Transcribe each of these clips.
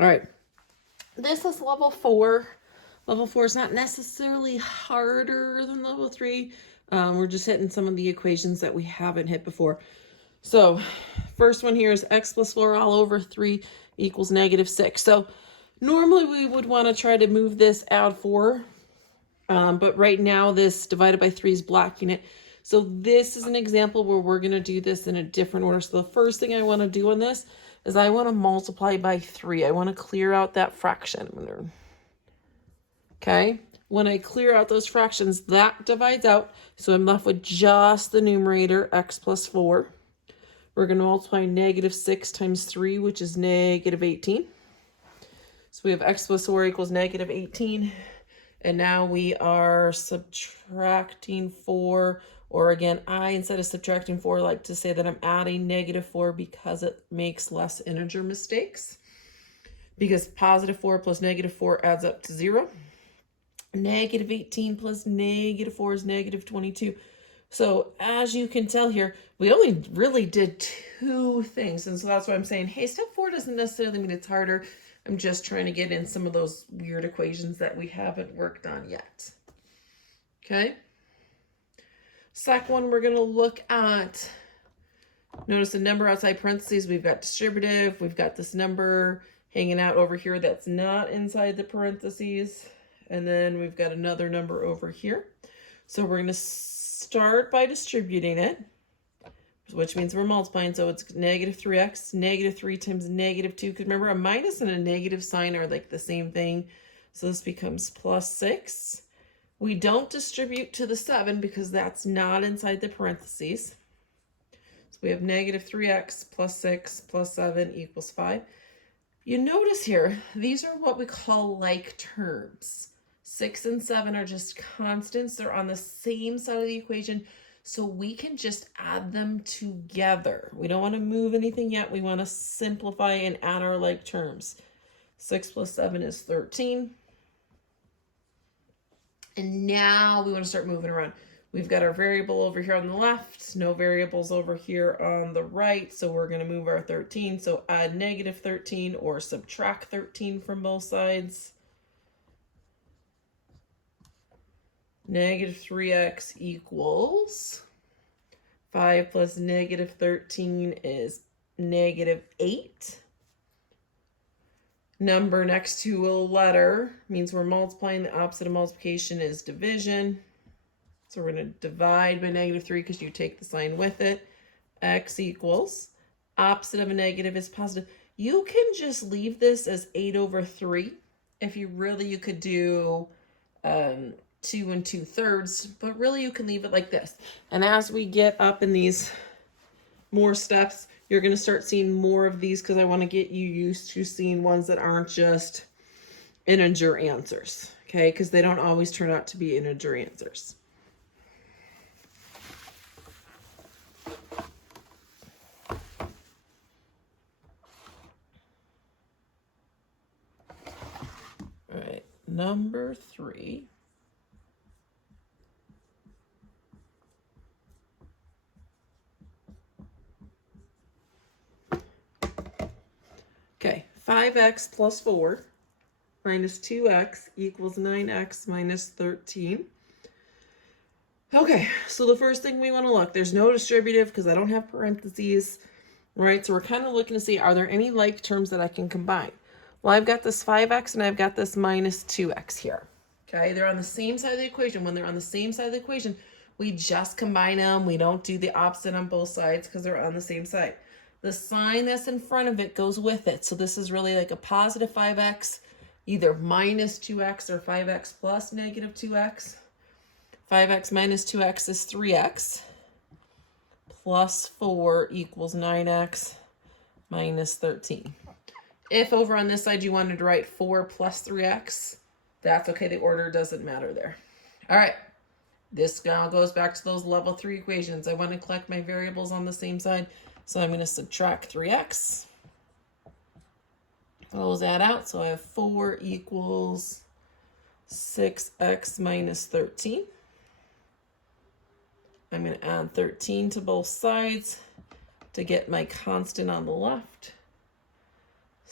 All right. This is level 4. Level 4 is not necessarily harder than level 3. We're just hitting some of the equations that we haven't hit before. So first one here is x plus 4 all over 3 equals negative 6. So normally we would want to try to move this out 4. But right now this divided by 3 is blocking it. So this is an example where we're going to do this in a different order. So the first thing I want to do on this is I want to multiply by 3. I want to clear out that fraction. Okay, when I clear out those fractions, that divides out. So I'm left with just the numerator, x plus 4. We're going to multiply negative 6 times 3, which is negative 18. So we have x plus 4 equals negative 18. And now we are subtracting 4, or again, I, instead of subtracting 4, like to say that I'm adding negative 4 because it makes less integer mistakes. Because positive 4 plus negative 4 adds up to 0. Negative 18 plus negative 4 is negative 22. So as you can tell here, we only really did 2 things. And so that's why I'm saying, hey, step 4 doesn't necessarily mean it's harder. I'm just trying to get in some of those weird equations that we haven't worked on yet. Okay. Second one, we're going to look at, notice the number outside parentheses. We've got distributive. We've got this number hanging out over here that's not inside the parentheses. And then we've got another number over here. So we're going to start by distributing it, which means we're multiplying. So it's negative 3x, negative 3 times negative 2. Because remember, a minus and a negative sign are like the same thing. So this becomes plus 6. We don't distribute to the 7 because that's not inside the parentheses. So we have negative 3x plus 6 plus 7 equals 5. You notice here, these are what we call like terms. 6 and 7 are just constants. They're on the same side of the equation. So we can just add them together. We don't want to move anything yet. We want to simplify and add our like terms. 6 plus 7 is 13. And now we want to start moving around. We've got our variable over here on the left, no variables over here on the right. So we're going to move our 13. So add negative 13 or subtract 13 from both sides. Negative 3x equals 5 plus negative 13 is negative 8. Number next to a letter means we're multiplying. The opposite of multiplication is division. So we're going to divide by negative 3 because you take the sign with it. X equals, opposite of a negative is positive. You can just leave this as 8 over 3. If you really, you could do 2 2/3, but really you can leave it like this. And as we get up in these more steps, you're going to start seeing more of these because I want to get you used to seeing ones that aren't just integer answers, okay? Because they don't always turn out to be integer answers. All right, number 3. Okay, 5x plus 4 minus 2x equals 9x minus 13. Okay, so the first thing we want to look, there's no distributive because I don't have parentheses, right? So we're kind of looking to see, are there any like terms that I can combine? Well, I've got this 5x and I've got this minus 2x here. Okay, they're on the same side of the equation. When they're on the same side of the equation, we just combine them. We don't do the opposite on both sides because they're on the same side. The sign that's in front of it goes with it. So this is really like a positive 5x, either minus 2x or 5x plus negative 2x. 5x minus 2x is 3x. Plus 4 equals 9x minus 13. If over on this side you wanted to write 4 plus 3x, that's okay. The order doesn't matter there. All right. This now goes back to those level 3 equations. I want to collect my variables on the same side. So I'm going to subtract 3x. Those add out. So I have 4 equals 6x minus 13. I'm going to add 13 to both sides to get my constant on the left.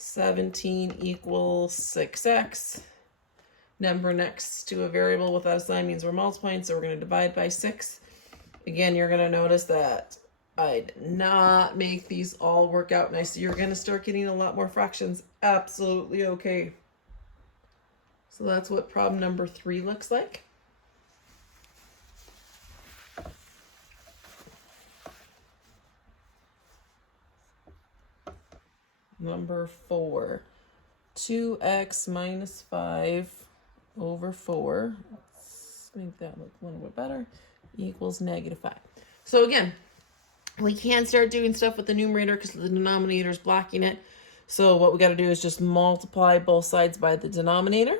17 equals 6x. Number next to a variable without a sign means we're multiplying, so we're going to divide by 6. Again, you're going to notice that I did not make these all work out nice. You're going to start getting a lot more fractions. Absolutely okay. So that's what problem number 3 looks like. Number 4, 2x minus 5 over 4. Let's make that look a little bit better. Equals negative 5. So again, we can start doing stuff with the numerator because the denominator is blocking it. So what we got to do is just multiply both sides by the denominator.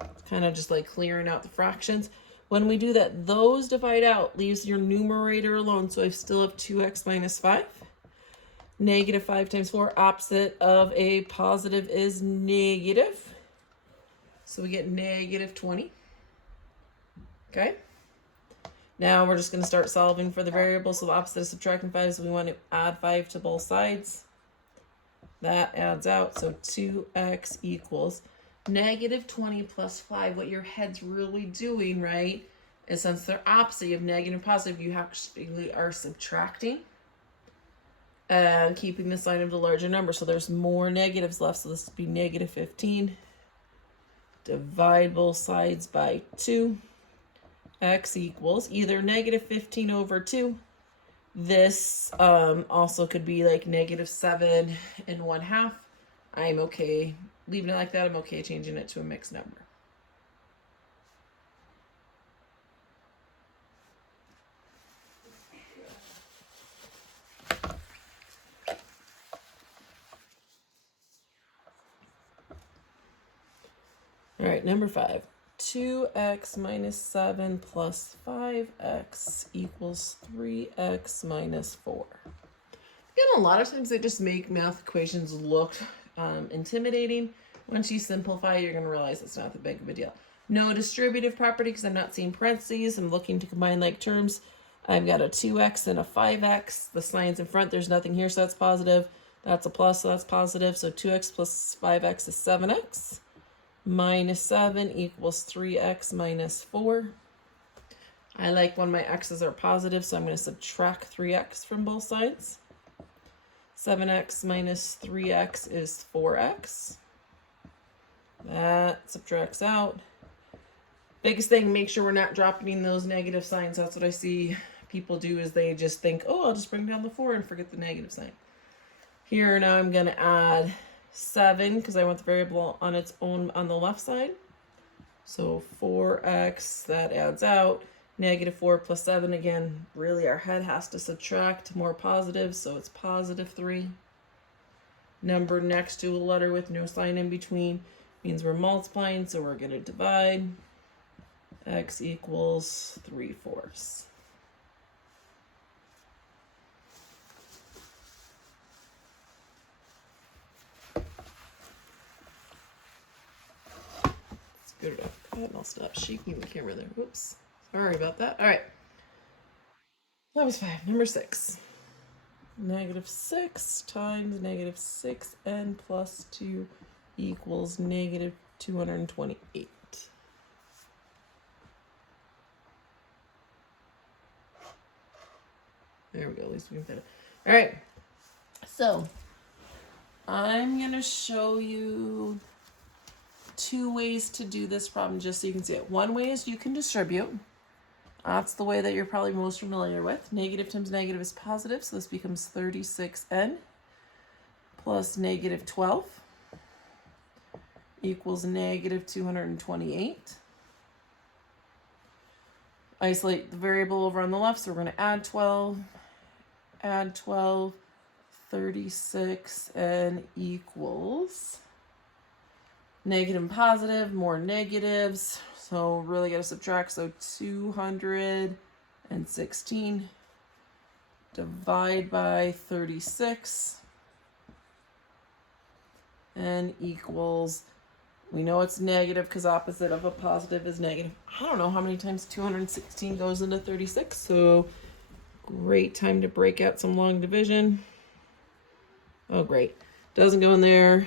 It's kind of just like clearing out the fractions. When we do that, those divide out, leaves your numerator alone. So I still have 2x minus 5. Negative 5 times 4, opposite of a positive is negative. So we get negative 20. Okay. Now we're just going to start solving for the variable. So the opposite of subtracting 5 is we want to add 5 to both sides. That adds out. So 2x equals negative 20 plus 5. What your head's really doing, right, is since they're opposite, you have negative and positive, you actually are subtracting and keeping the sign of the larger number. So there's more negatives left. So this would be negative 15. Divide both sides by 2. X equals either negative 15 over 2. This also could be like negative 7 and 1/2. I'm okay leaving it like that. I'm okay changing it to a mixed number. All right, number 5. 2x minus 7 plus 5x equals 3x minus 4. Again, a lot of times they just make math equations look intimidating. Once you simplify, you're going to realize it's not that big of a deal. No distributive property because I'm not seeing parentheses. I'm looking to combine like terms. I've got a 2x and a 5x. The sign's in front. There's nothing here, so that's positive. That's a plus, so that's positive. So 2x plus 5x is 7x. Minus 7 equals 3x minus 4. I like when my x's are positive, so I'm going to subtract 3x from both sides. 7x minus 3x is 4x. That subtracts out. Biggest thing, make sure we're not dropping those negative signs. That's what I see people do, is they just think, oh, I'll just bring down the 4 and forget the negative sign. Here now I'm going to add 7 because I want the variable on its own on the left side. So 4x, that adds out. Negative 4 plus 7, again, really our head has to subtract more positives, so it's positive 3. Number next to a letter with no sign in between means we're multiplying, so we're going to divide. X equals 3/4. Good enough. Go ahead and I'll stop shaking the camera there. Whoops. Sorry about that. All right. That was 5. Number 6. Negative 6 times negative 6n plus 2 equals negative 228. There we go. At least we can fit it. All right. So I'm going to show you 2 ways to do this problem just so you can see it. One way is you can distribute. That's the way that you're probably most familiar with. Negative times negative is positive, so this becomes 36n plus negative 12 equals negative 228. Isolate the variable over on the left, so we're going to add 12, 36n equals negative and positive, more negatives, so really got to subtract. So 216 divide by 36 and equals, we know it's negative because opposite of a positive is negative. I don't know how many times 216 goes into 36, so great time to break out some long division. Oh, great. Doesn't go in there.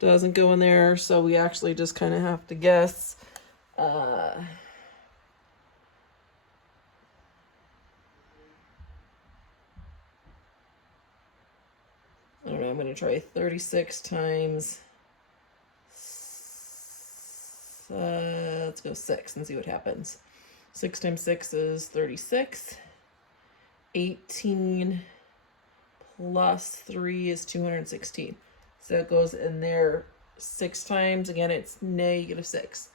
Doesn't go in there. So we actually just kind of have to guess. I don't know. I'm going to try 36 times. Let's go 6 and see what happens. 6 times 6 is 36. 18 plus 3 is 216. So it goes in there 6 times. Again, it's -6.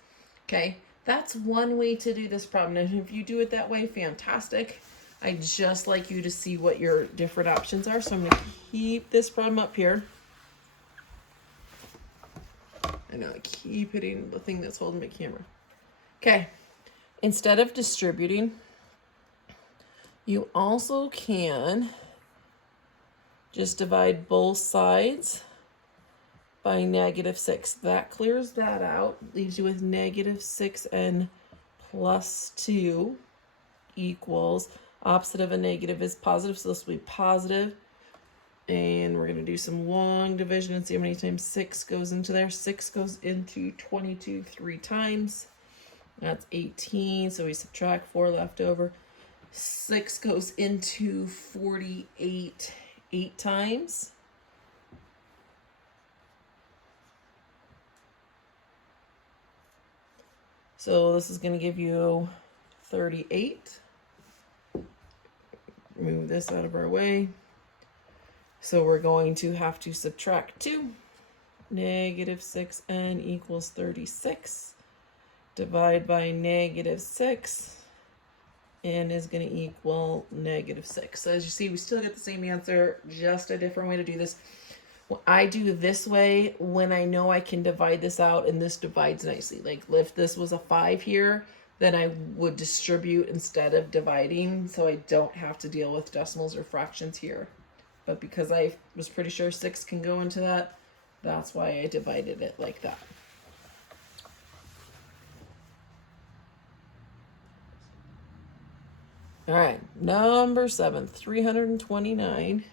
Okay, that's one way to do this problem. And if you do it that way, fantastic. I'd just like you to see what your different options are. So I'm going to keep this problem up here. I know I keep hitting the thing that's holding my camera. Okay, instead of distributing, you also can just divide both sides by -6. That clears that out, leaves you with -6n plus 2 equals, opposite of a negative is positive, so this will be positive. And we're going to do some long division and see how many times 6 goes into there. 6 goes into 22 3 times. That's 18, so we subtract 4 left over. 6 goes into 48 8 times. So this is going to give you 38. Move this out of our way. So we're going to have to subtract 2. -6n equals 36. Divide by -6. N is going to equal -6. So as you see, we still get the same answer, just a different way to do this. Well, I do this way when I know I can divide this out and this divides nicely. Like if this was a 5 here, then I would distribute instead of dividing, so I don't have to deal with decimals or fractions here. But because I was pretty sure 6 can go into that, that's why I divided it like that. All right, number 7, 329.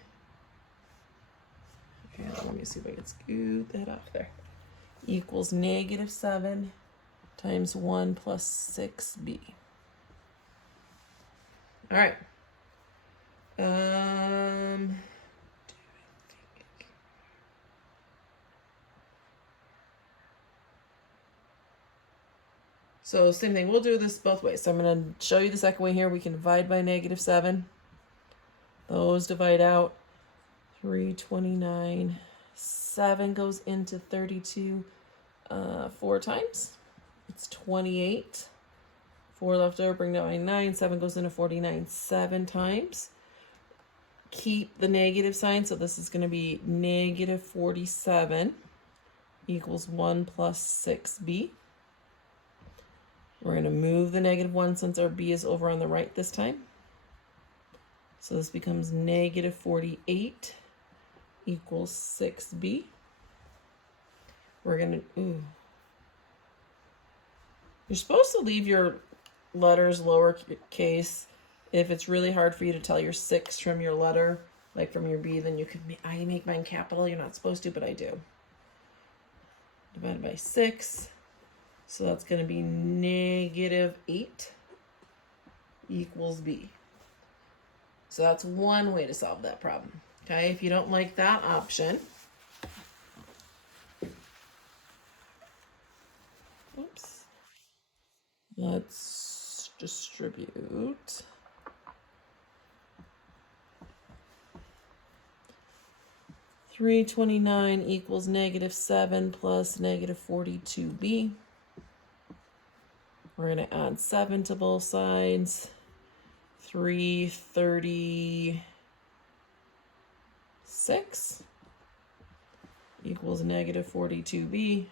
Okay, let me see if I can scoot that off there. Equals -7 times 1 plus 6b. All right. So same thing, we'll do this both ways. So I'm going to show you the second way here. We can divide by -7. Those divide out. 329. 7 goes into 32 4 times. It's 28. 4 left over, bring down by 9. 7 goes into 49 7 times. Keep the negative sign, so this is going to be -47 equals 1 plus 6b. We're going to move the -1 since our b is over on the right this time. So this becomes -48 equals 6b. We're going to, you're supposed to leave your letters lowercase. If it's really hard for you to tell your 6 from your letter, like from your b, then you could, I make mine capital. You're not supposed to, but I do. Divided by 6. So that's going to be -8 equals b. So that's one way to solve that problem. Okay, if you don't like that option, oops, let's distribute. $329 equals -7 plus -42b. We're going to add 7 to both sides. 336 equals -42b.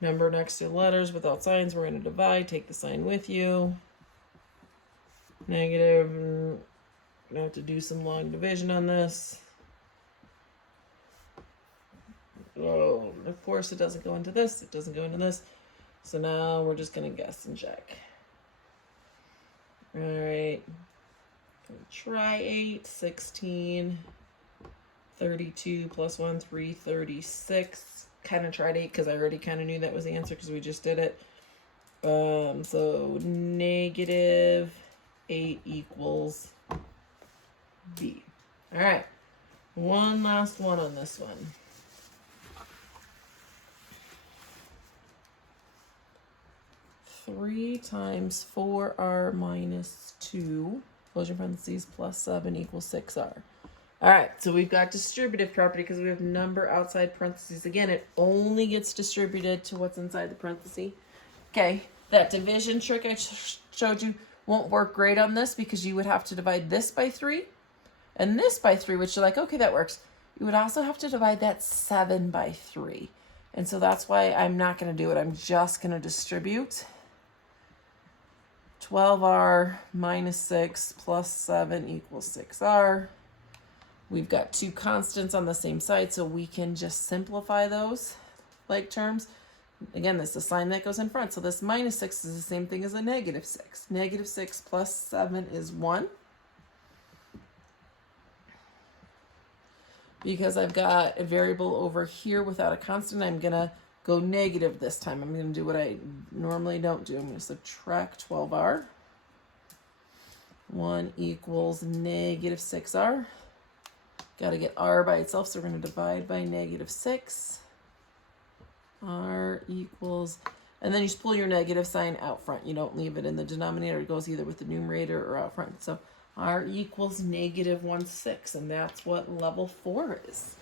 Remember, next to letters without signs, we're going to divide. Take the sign with you. Negative. I'm going to have to do some long division on this. Oh, of course, it doesn't go into this. It doesn't go into this. So now we're just going to guess and check. All right. Try 8, 16, 32 plus 1, 336. Kind of tried 8 because I already kind of knew that was the answer because we just did it. So negative 8 equals B. All right. One last one on this one. 3 times 4r minus 2, closure parentheses, plus 7 equals 6r. All right, so we've got distributive property because we have number outside parentheses. Again, it only gets distributed to what's inside the parenthesis. Okay, that division trick I showed you won't work great on this because you would have to divide this by 3 and this by 3, which you're like, okay, that works. You would also have to divide that 7 by 3. And so that's why I'm not going to do it. I'm just going to distribute 12r minus 6 plus 7 equals 6r. We've got two constants on the same side, so we can just simplify those like terms. Again, this is a sign that goes in front. So this minus 6 is the same thing as a negative 6. Negative 6 plus 7 is 1. Because I've got a variable over here without a constant, I'm going to go negative this time. I'm going to do what I normally don't do. I'm going to subtract 12r. 1 equals negative 6r. Got to get r by itself, so we're going to divide by negative 6. R equals, and then you just pull your negative sign out front. You don't leave it in the denominator. It goes either with the numerator or out front. So r equals negative 1/6, and that's what level 4 is.